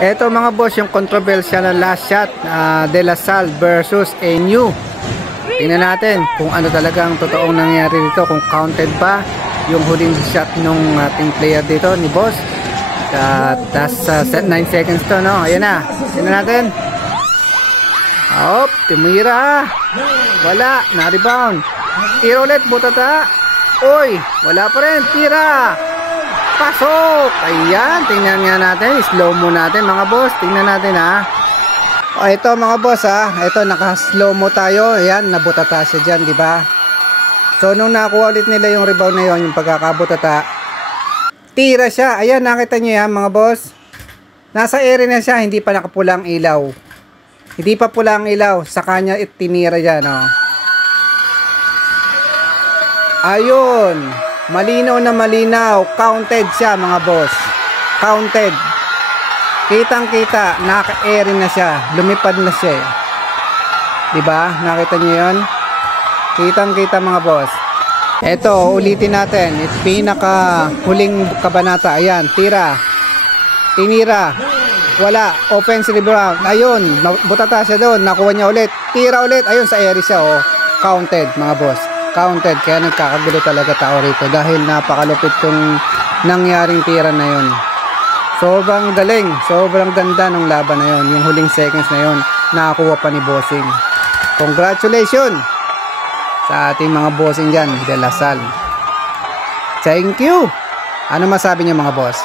Eto mga boss, yung controversial na last shot, De La Salle versus NU. Tingnan natin kung ano talagang totoong nangyari dito, kung counted pa yung huling shot nung ating player dito ni boss. That's 9 seconds to, no? Ayan na, tingnan natin. Hop, tumira. Wala, na-rebound. Tira ulit, butata. Uy, wala pa rin, tira. Pasok! Ayan, tingnan nga natin. Slow mo natin mga boss. Tingnan natin ha. O, ito mga boss ha. Ito, naka-slow mo tayo. Ayan, nabutata siya dyan, di ba? So, nung nakuha ulit nila yung rebound na yun, yung pagkakabutata, tira siya. Ayan, nakita nyo yan mga boss. Nasa area na siya, hindi pa nakapulang ilaw. Hindi pa pulang ilaw. Sa kanya tinira dyan, o. Ayun. Malinaw na malinaw. Counted siya mga boss. Counted. Kitang kita. Naka-airy na siya. Lumipad na siya eh. Diba? Nakita niyo yun? Kitang kita mga boss. Eto, ulitin natin. Pinaka huling kabanata. Ayan. Tira. Tinira. Wala. Offensive rebound. Ayun. Butata siya doon. Nakuha niya ulit. Tira ulit. Ayun sa airy siya oh. Counted mga boss. Counted, kaya nagkakagulo talaga tao rito dahil napakalupit kung nangyaring tira na yun. Sobrang galing, sobrang ganda ng laban na yun. Yung huling seconds na yun, nakakuha pa ni bossing. Congratulations sa ating mga bossing dyan, De La Salle. Thank you. Ano masabi niyo mga boss?